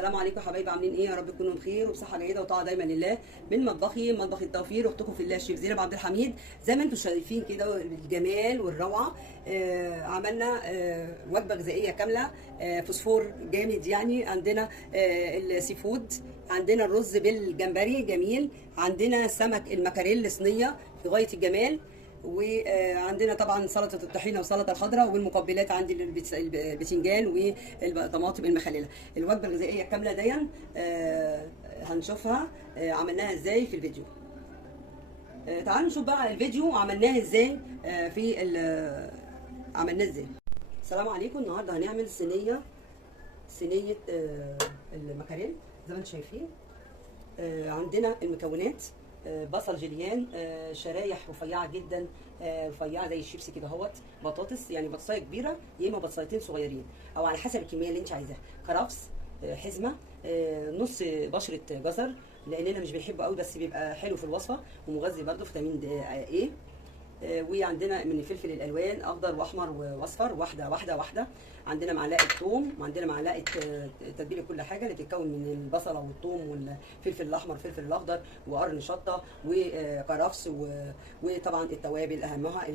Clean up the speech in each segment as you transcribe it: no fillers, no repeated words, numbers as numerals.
السلام عليكم يا حبايبي، عاملين ايه؟ يا رب تكونوا بخير وبصحه جيده وطاعه دايما لله. من مطبخي مطبخ التوفير، اختكم في الله الشيف زينب عبد الحميد. زي ما انتم شايفين كده الجمال والروعه. عملنا وجبه غذائيه كامله. فوسفور جامد يعني. عندنا السي فود، عندنا الرز بالجمبري جميل، عندنا سمك المكاريل صينيه في غايه الجمال، وعندنا طبعا سلطه الطحينه والسلطه الخضراء، والمقبلات عندي البتنجان والطماطم المخلله. الوجبه الغذائيه الكامله دي هنشوفها عملناها ازاي في الفيديو. تعالوا نشوف بقى الفيديو عملناها ازاي. عملناه ازاي. السلام عليكم. النهارده هنعمل صينيه المكاريل زي ما انتم شايفين. عندنا المكونات: بصل جليان، شرايح رفيعه جدا، رفيعه زي الشيبسي كده اهوت، بطاطس يعني بطاطسايه كبيره يا اما بطاطسايتين صغيرين او على حسب الكميه اللي انت عايزاها، كرفس، حزمه، نص بشره جزر لاننا مش بنحبه قوي بس بيبقى حلو في الوصفه ومغذي برده، فيتامين ايه. وعندنا من الفلفل الالوان اخضر واحمر واصفر، واحده. عندنا معلقه ثوم، وعندنا معلقه تتبيله كل حاجه اللي بتتكون من البصله والثوم والفلفل الاحمر والفلفل الاخضر وقرن شطه وكرفس وطبعا التوابل اهمها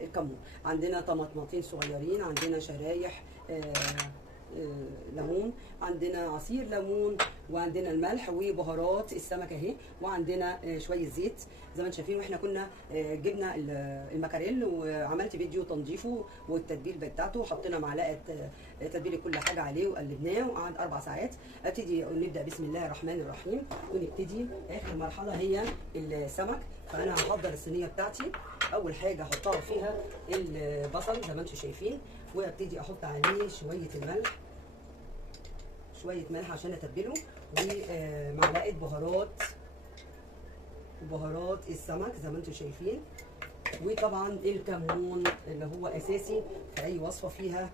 الكمون. عندنا طماطمتين صغيرين، عندنا شرايح ليمون، عندنا عصير ليمون، وعندنا الملح وبهارات السمك اهي، وعندنا شويه زيت زي ما انتم شايفين. واحنا كنا جبنا المكاريل وعملت فيديو تنظيفه والتتبيل بتاعته، وحطينا معلقه تتبيل كل حاجه عليه وقلبناه وقعد 4 ساعات. ابتدي نبدا بسم الله الرحمن الرحيم ونبتدي. اخر مرحله هي السمك، فانا هحضر الصينيه بتاعتي. اول حاجه احطها فيها البصل زي ما انتم شايفين، وابتدي احط عليه شويه الملح عشان اتبله، ومعلقه بهارات السمك زي ما انتم شايفين، وطبعا الكمون اللي هو اساسي في اي وصفه فيها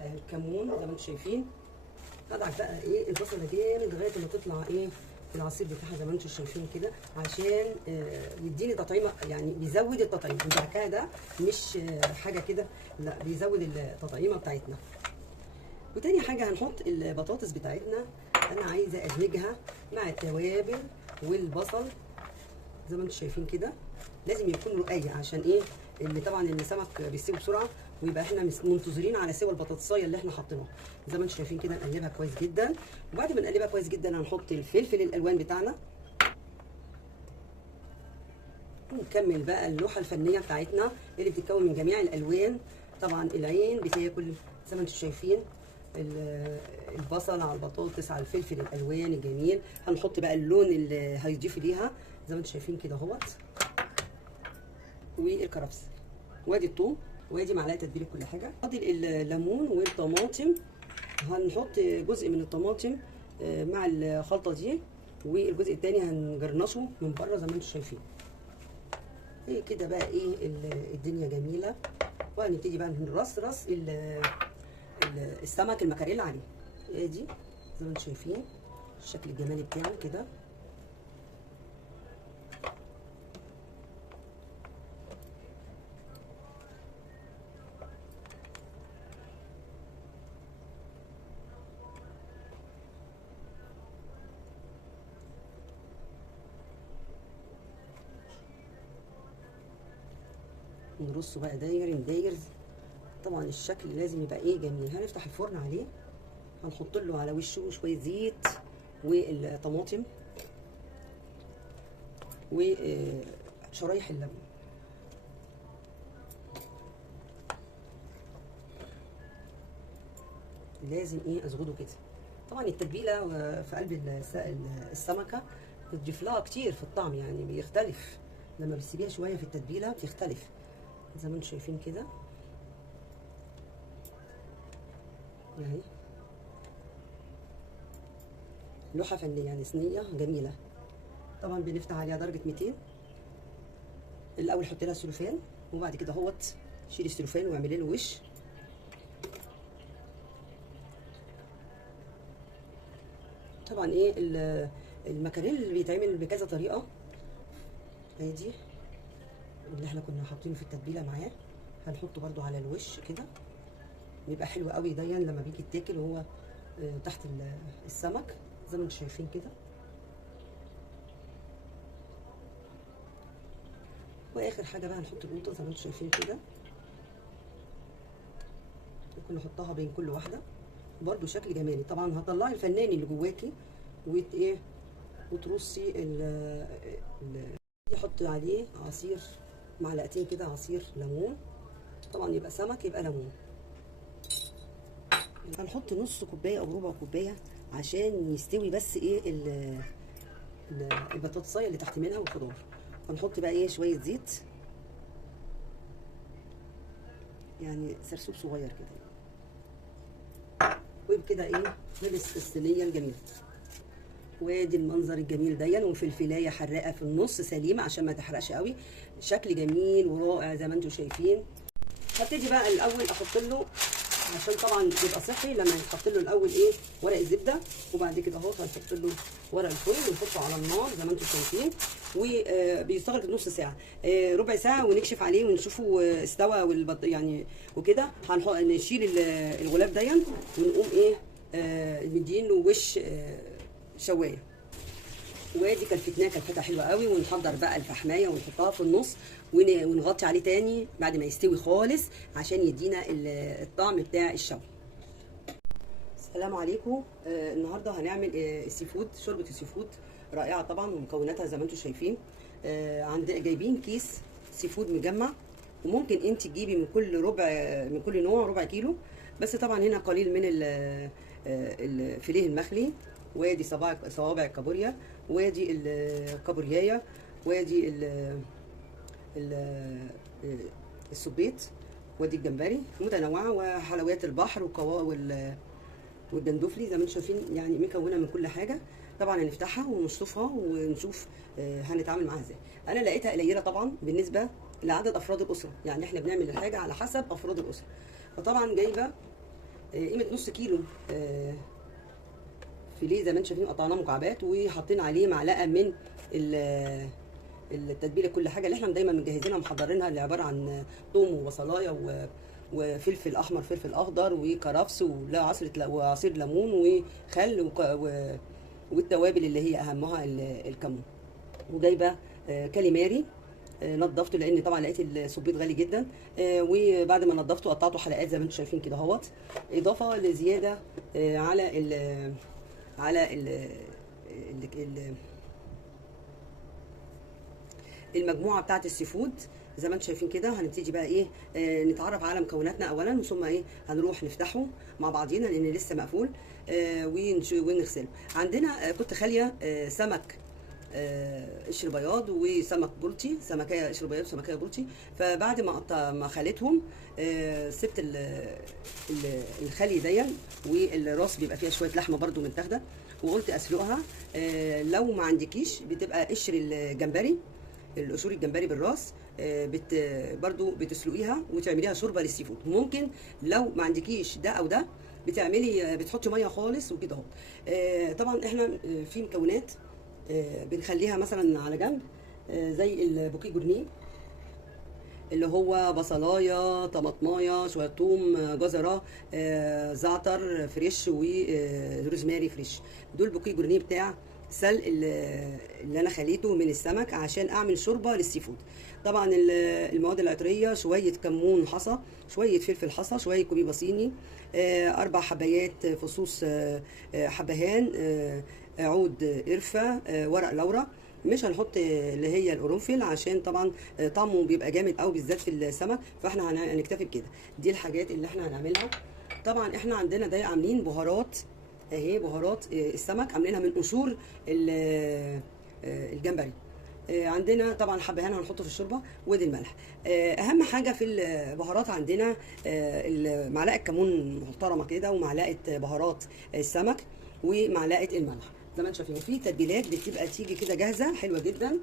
الكمون زي ما انتم شايفين. هضعف بقى البصله جامد لغايه ما تطلع العصير بتاعها زي ما انتم شايفين كده، عشان يديني تطعيمه، يعني بيزود التطعيم. البركه ده مش حاجه كده، لا بيزود التطعيمه بتاعتنا. وتاني حاجه هنحط البطاطس بتاعتنا. انا عايزه ادمجها مع التوابل والبصل زي ما انتم شايفين كده. لازم يكون رقيق عشان اللي طبعا السمك بيستوي بسرعه، ويبقى احنا منتظرين على سوى البطاطسايه اللي احنا حاطينها زي ما انتم شايفين كده. نقلبها كويس جدا، وبعد ما نقلبها كويس جدا هنحط الفلفل الالوان بتاعنا، ونكمل بقى اللوحه الفنيه بتاعتنا اللي بتتكون من جميع الالوان. طبعا العين بتاكل زي ما انتم شايفين، البصل على البطاطس على الفلفل الالوان الجميل. هنحط بقى اللون اللي هيضيف ليها زي ما انتم شايفين كده اهوت، والكرفس، وادي الثوم، وادي معلقه تتبيله كل حاجه. فاضل الليمون والطماطم، هنحط جزء من الطماطم مع الخلطه دي، والجزء الثاني هنجرنشه من بره زي ما انتم شايفين. كده بقى الدنيا جميله. وهنبتدي بقى نرص السمك المكاريل عليه. ادي زي ما انتم شايفين الشكل الجمالي بتاعه كده. نرصه بقى داير. طبعا الشكل لازم يبقى جميل. هنفتح الفرن عليه، هنحط له على وشه شويه زيت والطماطم وشرايح الليمون. لازم ازغده كده. طبعا التتبيله في قلب السمكه بتضيف لها كتير في الطعم، يعني بيختلف لما بتسيبيها شويه في التتبيله بتختلف زي ما انتم شايفين كده. يعني لوحه فنيه، يعني صينيه جميله. طبعا بنفتح عليها درجه 200. الاول حط لها السلوفان، وبعد كده اهوت شيلي السلوفان واعملي له وش. طبعا المكاريل اللي بيتعمل بكذا طريقه. ادي اللي احنا كنا حاطينه في التتبيله معاه، هنحطه برده على الوش كده، بيبقى حلو قوي دايما لما بيجي يتاكل وهو تحت السمك زي ما انتم شايفين كده. واخر حاجه بقى هنحط القوطه زي ما انتم شايفين كده، ممكن نحطها بين كل واحده برضو شكل جمالي. طبعا هطلعي الفنان اللي جواكي ايه وترصي يحط عليه عصير معلقتين كده عصير ليمون، طبعا يبقى سمك يبقى ليمون. هنحط نص كوبايه او ربع كوبايه عشان يستوي بس ايه البطاطسايه اللي تحت منها والخضار. هنحط بقى ايه شويه زيت، يعني سرسوب صغير كده، وبكده ايه نلبس الصينيه الجميله. وادي المنظر الجميل ديا، وفلفلايه حراقه في النص سليمه عشان ما تحرقش قوي، شكل جميل ورائع زي ما انتم شايفين. هبتدي بقى الاول احط له، عشان طبعا يبقى صحي، لما يتحط له الاول ايه ورق الزبده، وبعد كده اهو هنحط له ورق الفل ونحطه على النار زي ما انتم شايفين، وبيستغرق نص ساعه ربع ساعه، ونكشف عليه ونشوفه استوى يعني وكده. نشيل الغلاف ديا ونقوم ايه مدين له وش شوايه. وادي كلفتناه كلفتها حلوه قوي، ونحضر بقى الفحمايه ونحطها في النص ونغطي عليه تاني بعد ما يستوي خالص عشان يدينا الطعم بتاع الشوي. السلام عليكم. النهارده هنعمل السي فود، شوربه السي فود رائعه طبعا، ومكوناتها زي ما انتم شايفين. عندنا جايبين كيس سي فود مجمع، وممكن انت تجيبي من كل نوع ربع كيلو، بس طبعا هنا قليل من الفيليه المخلي، وادي صوابع الكابوريا، وادي الكابوريايه، وادي السبيط، وادي الجمبري متنوعه، وحلويات البحر والجندفلي زي ما انتم شايفين، يعني مكونه من كل حاجه. طبعا هنفتحها ونشطفها ونشوف هنتعامل معاها ازاي. انا لقيتها قليله طبعا بالنسبه لعدد افراد الاسره، يعني احنا بنعمل الحاجه على حسب افراد الاسره. فطبعا جايبه قيمه نص كيلو فيليه زي ما انتم شايفين، قطعناه مكعبات وحاطين عليه معلقه من التتبيله، كل حاجه اللي احنا دايما مجهزينها ومحضرينها، اللي عباره عن ثوم وبصلايه وفلفل احمر، فلفل اخضر، وكرفس وعصير ليمون وخل والتوابل اللي هي اهمها الكمون. وجايبه كاليماري نضفته لان طبعا لقيت السبيط غالي جدا، وبعد ما نضفته قطعته حلقات زي ما انتم شايفين كده اهوت، اضافه لزياده على المجموعه بتاعه السي فود زي ما انتم شايفين كده. هنبتدي بقى ايه نتعرف على مكوناتنا اولا، ثم ايه هنروح نفتحه مع بعضينا لان لسه مقفول، ونغسله. عندنا كنت خاليه سمك قشر بياض وسمك بلطي، سمكيه قشر بياض وسمكيه بلطي. فبعد ما خليتهم سبت الخلي دي، والراس بيبقى فيها شويه لحمه برده متاخده، وقلت اسلقها. لو ما عندكيش بتبقى قشر الجمبري، القشور الجمبري بالراس، برضو بتسلقيها وتعمليها شوربه للسي فود. ممكن لو ما عندكيش ده او ده بتحطي ميه خالص وكده اهو. طبعا احنا في مكونات بنخليها مثلا على جنب، زي البوكيه جورنيه اللي هو بصلايه، طماطمايه، شويه ثوم، جزره، زعتر فريش، وروزماري فريش. دول بوكيه جورنيه بتاع سلق اللي انا خليته من السمك عشان اعمل شوربه للسي فود. طبعا المواد العطريه شويه كمون حصى، شويه فلفل حصى، شويه كوبيبه صيني، 4 حبايات فصوص حبهان، عود قرفه، ورق لورا. مش هنحط اللي هي القرنفل عشان طبعا طعمه بيبقى جامد قوي بالذات في السمك، فاحنا هنكتفي بكده. دي الحاجات اللي احنا هنعملها. طبعا احنا عندنا ده عاملين بهارات اهي، بهارات السمك عاملينها من قشور الجمبري. عندنا طبعا حبهان هنحطه في الشوربه، ودي الملح. اهم حاجه في البهارات عندنا معلقه كمون محترمه كده، ومعلقه بهارات السمك، ومعلقه الملح زي ما انتم شايفين. وفي تتبيلات بتبقى تيجي كده جاهزه حلوه جدا،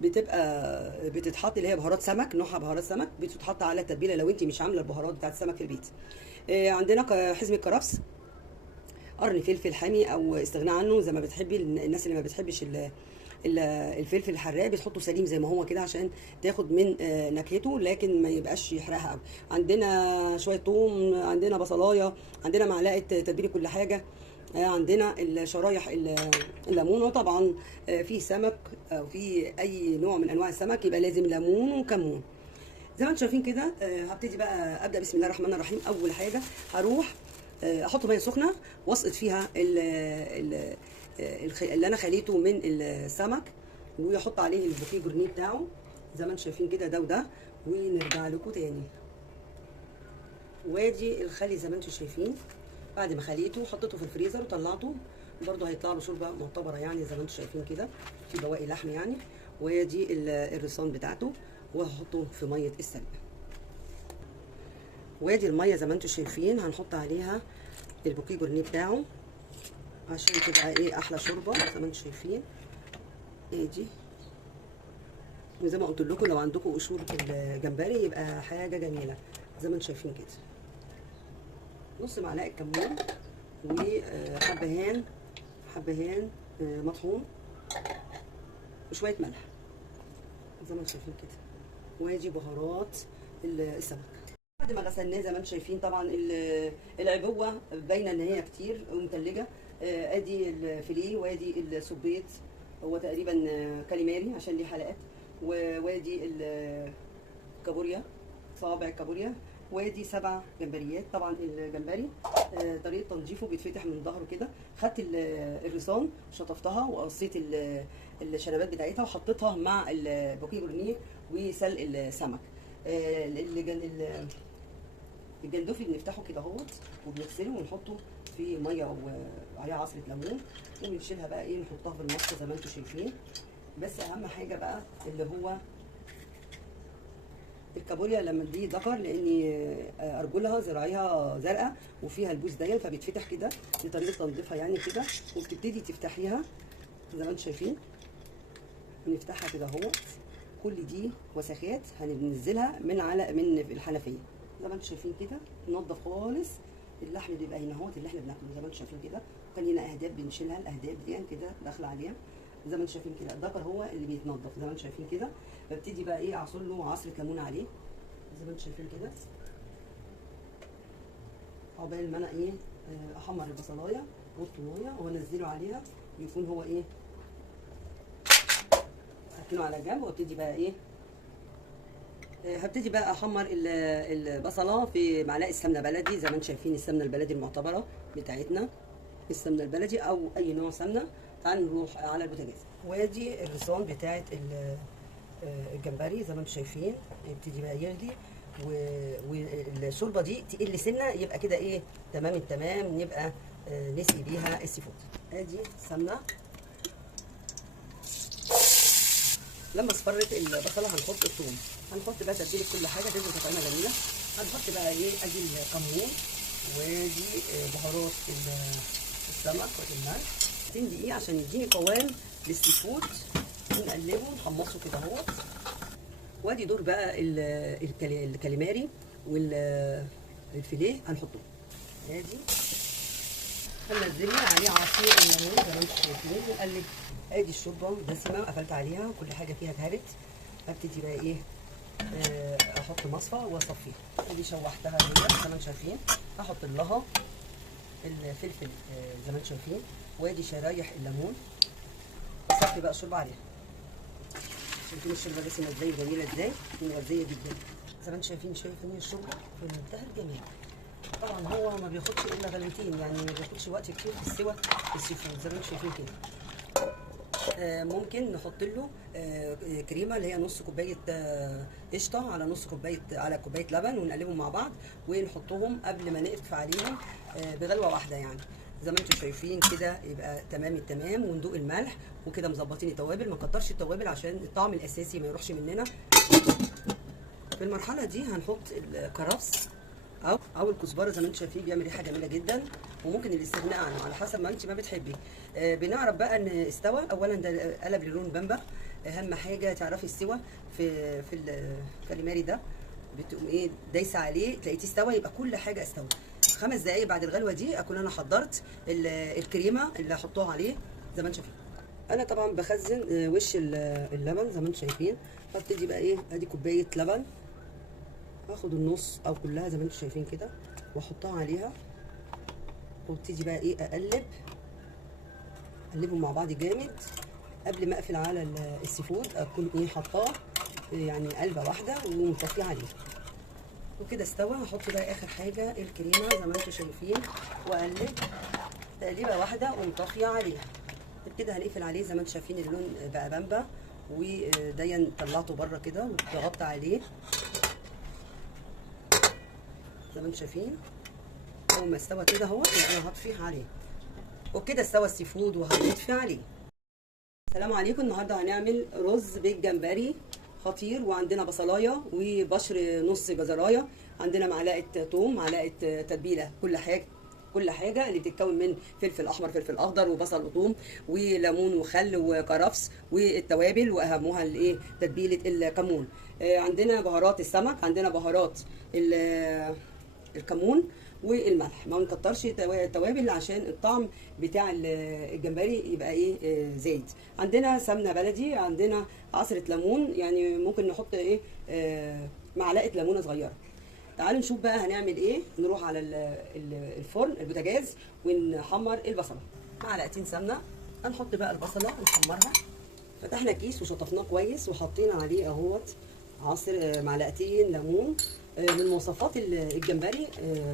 بتبقى بتتحط اللي هي بهارات سمك، نوعها بهارات سمك، بتتحط على التتبيله لو انت مش عامله البهارات بتاعت السمك في البيت. عندنا حزمه كرفس، قرن فلفل حامي او استغناء عنه زي ما بتحبي. الناس اللي ما بتحبش الفلفل الحراق بتحطه سليم زي ما هو كده عشان تاخد من نكهته، لكن ما يبقاش يحرقها قوي. عندنا شويه ثوم، عندنا بصلايه، عندنا معلقه تتبيله كل حاجه، عندنا الشرايح الليمون. وطبعا في سمك او في اي نوع من انواع السمك يبقى لازم ليمون وكمون زي ما انتم شايفين كده. هبتدي بقى ابدا بسم الله الرحمن الرحيم. اول حاجه هروح احط ميه سخنه واسقط فيها اللي انا خليته من السمك، واحط عليه البوكيه جورنيه بتاعه زي ما انتم شايفين كده، ده وده، ونرجع لكم تاني. وادي الخلي زي ما انتم شايفين، بعد ما خليته حطيته في الفريزر وطلعته، برده هيطلع له شوربه معتبره يعني زي ما انتم شايفين كده، في بواقي لحم يعني. وادي الرصان بتاعته، وهحطه في ميه السلق. وادي الميه زي ما انتم شايفين، هنحط عليها البوكيه جورنيه بتاعه عشان تبقى ايه احلى شوربه زي ما انتم شايفين. ادي، وزي ما قلت لكم لو عندكم قشور الجمبري يبقى حاجه جميله زي ما انتم شايفين كده. نص معلقه كمون، وحبهان مطحون، وشويه ملح زي ما انتم شايفين كده. وادي بهارات السمك بعد ما غسلناه زي ما انتم شايفين. طبعا العبوه باينه ان هي كتير ومتلجه. ادي الفيليه، وادي السبيط، هو تقريبا كاليماري عشان ليه حلقات، وادي الكابوريا، صوابع الكابوريا، وادي 7 جمبريات. طبعا الجمبري طريقه تنظيفه بيتفتح من ظهره كده. خدت الرصان شطفتها وقصيت الشنبات بتاعتها وحطيتها مع البوكيه جورنيه وسلق السمك. الجندوفلي بنفتحه كده اهوت وبنغسله ونحطه في ميه وعليها عصره ليمون، ونشيلها بقى ايه نحطها في المصفى زي ما انتم شايفين. بس اهم حاجه بقى اللي هو الكابوريا لما دي ذكر، لان ارجلها ذراعيها زرقاء وفيها البوز ضيق فبيتفتح كده. دي طريقه تنظيفها يعني كده، وبتبتدي تفتحيها زي ما انتم شايفين. بنفتحها كده اهوت، كل دي وسخات هننزلها من الحنفيه زي ما انتم شايفين كده. ننضف خالص اللحم بيبقى هنا اهوت اللي احنا بناكله زي ما انتم شايفين كده. كان هنا اهداب بنشيلها، الاهداب دي كده داخله عليها زي ما انتم شايفين كده. الذكر هو اللي بيتنضف زي ما انتم شايفين كده. ببتدي بقى ايه اعصر له عصره ليمون عليه زي ما انتم شايفين كده، عقبال ما انا ايه احمر البصلايه والطماطم وانزله عليها، يكون هو ايه هركنه على جنب. وابتدي بقى ايه هبتدي بقى احمر البصله في معلقه سمنه بلدي زي ما انتم شايفين، السمنه البلدي المعتبره بتاعتنا، السمنه البلدي او اي نوع سمنه. تعالوا نروح على البوتاجاز. وادي الرصان بتاعت الجمبري زي ما انتم شايفين، يبتدي بقى يغلي والشوربه دي تقل سنه، يبقى كده ايه تمام التمام، نبقى نسقي بيها السي فود. ادي سمنه. لما اصفرت البصله هنحط الثوم، هنحط بقى تتبيله كل حاجه لازم تطعمها جميله. هنحط بقى ايه ادي الكمون، وادي بهارات السمك والملح. 60 دقيقه عشان يديني قوام للسي فود، ونقلبه نحمصه كده اهوت. وادي دور بقى الكاليماري والفيليه هنحطه. ادي هننزلها عليه عصير الليمون زي ما انتم شايفين ونقلب. ادي الشوربه دسمه قفلت عليها وكل حاجه فيها اتهرت. هبتدي بقى ايه احط مصفى واصفيها. ادي شوحتها زي ما انتم شايفين. هحط لها الفلفل زي ما انتم شايفين، وادي شرايح الليمون. اصفي بقى الشوربه عليها. شايفين الشوربه دسمه ازاي جميله ازاي ومغذيه جدا زي ما انتم شايفين الشوربه في منتهى الجمال. طبعا هو ما بياخدش الا غلوتين، يعني ما بياخدش وقت كتير في السوا السي فود زي ما انتم شايفين كده. ممكن نحط له كريمه اللي هي نص كوبايه قشطه على نص كوبايه على كوبايه لبن، ونقلبهم مع بعض ونحطهم قبل ما نقف عليهم بغلوه واحده يعني زي ما انتم شايفين كده. يبقى تمام التمام. وندوق الملح وكده مظبطين التوابل، ما نكترش التوابل عشان الطعم الاساسي ما يروحش مننا. في المرحله دي هنحط الكرفس او الكزبره زي ما انتم شايفين، بيعمل ريحه جميله جدا، وممكن الاستغناء عنه على حسب ما انت ما بتحبي. بنعرف بقى ان استوى. اولا ده قلب للون بامبا، اهم حاجه تعرفي استوى في الكاليماري ده. بتقوم ايه دايسه عليه تلاقيه استوى، يبقى كل حاجه استوت. 5 دقائق بعد الغلوه دي اكون انا حضرت الكريمه اللي هحطها عليه زي ما انتم شايفين. انا طبعا بخزن وش اللبن زي ما انتم شايفين. هبتدي بقى ايه، ادي كوبايه لبن، هاخد النص او كلها زي ما انتم شايفين كده واحطها عليها، وابتدي بقى ايه اقلبهم مع بعض جامد. قبل ما اقفل على السي فود اكون ايه حطاه يعني قلبه واحده ومطفيه عليه. وكده استوى. هحط بقى اخر حاجه الكريمه زي ما انتم شايفين، واقلب تقليبه واحده ومطفيه عليها. كده هنقفل عليه زي ما انتم شايفين اللون بقى بامبا، ودايما طلعته بره كده وضغطت عليه زي ما انتم شايفين. اول ما استوى كده اهو انا هطفيه عليه. وكده استوى السي فود وهنطفي عليه. السلام عليكم. النهارده هنعمل رز بالجمبري خطير، وعندنا بصلايه وبشر نص جزرايه، عندنا معلقه توم، معلقه تتبيله، كل حاجه اللي بتتكون من فلفل احمر، فلفل اخضر، وبصل وثوم وليمون وخل وكرفس، والتوابل واهمها الايه تتبيله الكمون. عندنا بهارات السمك، عندنا بهارات الكمون والملح. ما نكترش التوابل عشان الطعم بتاع الجمبري يبقى ايه زايد. عندنا سمنه بلدي، عندنا عصره ليمون، يعني ممكن نحط ايه معلقه ليمونه صغيره. تعالوا نشوف بقى هنعمل ايه. نروح على الفرن البوتاجاز ونحمر البصله. معلقتين سمنه، هنحط بقى البصله نحمرها. فتحنا كيس وشطفناه كويس وحطينا عليه اهوت عصير معلقتين ليمون. من مواصفات الجمبري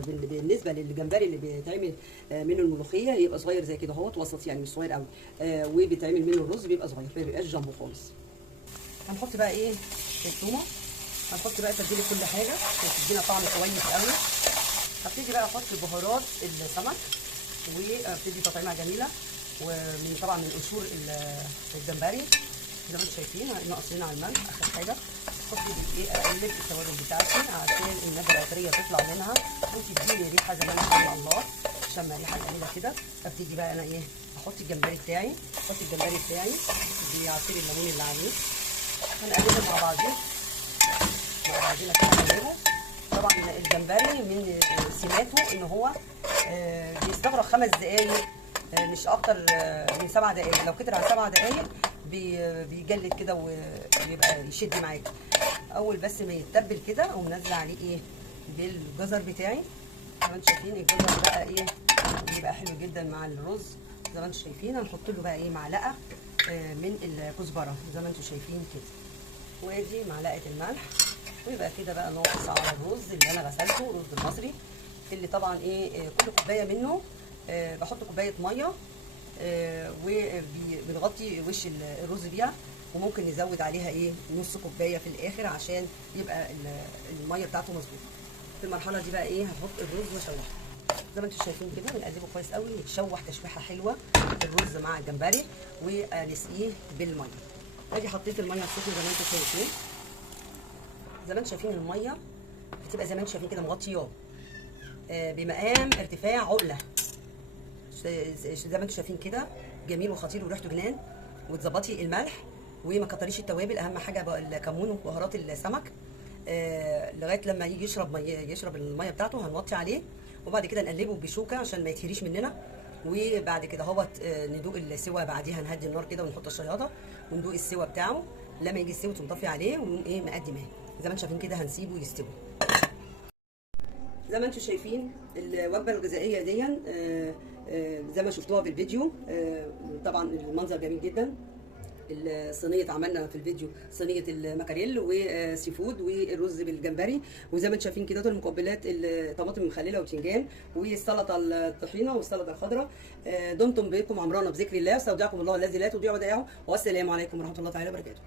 بالنسبه للجمبري اللي بيتعمل منه الملوخيه يبقى صغير زي كده اهوت، وسط يعني مش صغير قوي، وبيتعمل منه الرز بيبقى صغير ما بيبقاش جنبه خالص. هنحط بقى ايه الثومه، هنحط بقى تتبيله كل حاجه تدينا طعم كويس قوي. هبتدي بقى احط بهارات السمك، وابتدي تطعيمها جميله، ومن طبعا من قشور الجمبري زي ما انتم شايفين. ناقصين على الملح اخر حاجه. احط ايه اقلب التوابل بتاعتي عشان النكهه العطريه تطلع منها وتديني ريحه زي ما ما شاء الله، شم ريحه جميله كده. ابتدي بقى انا ايه احط الجمبري بتاعي، بعصير الليمون اللي عليه، هنقلبهم مع بعضين كده نقلبه. طبعا الجمبري من سماته ان هو بيستغرق 5 دقايق مش اكتر من 7 دقايق. لو كتر على 7 دقايق بيجلد كده ويبقى يشد معاك. اول بس ما يتبل كده اقوم نازله عليه ايه بالجزر بتاعي زي ما انتم شايفين. الجزر بقى ايه بيبقى حلو جدا مع الرز زي ما انتم شايفين. هنحط له بقى ايه معلقه من الكزبره زي ما انتم شايفين كده، وادي معلقه الملح. ويبقى كده بقى ناقص على الرز اللي انا غسلته، الرز المصري اللي طبعا ايه كل كوبايه منه بحط كوبايه ميه وبنغطي وش الرز بيها، وممكن نزود عليها ايه نص كوبايه في الاخر عشان يبقى الميه بتاعته مظبوطه. في المرحله دي بقى ايه هحط الرز واشوحه زي ما انتم شايفين كده. بنقلبه كويس قوي يتشوح تشويحه حلوه الرز مع الجمبري، ونسقيه بالميه. ادي حطيت الميه السخنه زي ما انتم شايفين. زي ما انتم شايفين الميه بتبقى زي ما انتم شايفين كده مغطياه بمقام ارتفاع عقله زي ما انتم شايفين كده، جميل وخطير وريحته جنان. وتظبطي الملح وما كتريش التوابل، اهم حاجه الكمون وبهارات السمك لغايه لما يجي يشرب الميه بتاعته. هنوطي عليه وبعد كده نقلبه بشوكه عشان ما يتهريش مننا. وبعد كده اهوت ندوق السوا. بعديها نهدي النار كده ونحط الشياطه وندوق السوا بتاعه. لما يجي السوا تنطفي عليه ونقوم ايه مقدماه زي ما انتم شايفين كده. هنسيبه يستوي زي ما انتم شايفين. الوجبه الغذائيه دي زي ما شفتوها في الفيديو. طبعا المنظر جميل جدا. الصينيه عملنا في الفيديو صينيه المكاريل وسي فود والرز بالجمبري، وزي ما انتم شايفين كده المقبلات الطماطم المخلله وبتنجان والسلطه الطحينه والسلطه الخضراء. دمتم بكم عمرانه بذكر الله، استودعكم الله الذي لا تضيع ودائعه، والسلام عليكم ورحمه الله تعالى وبركاته.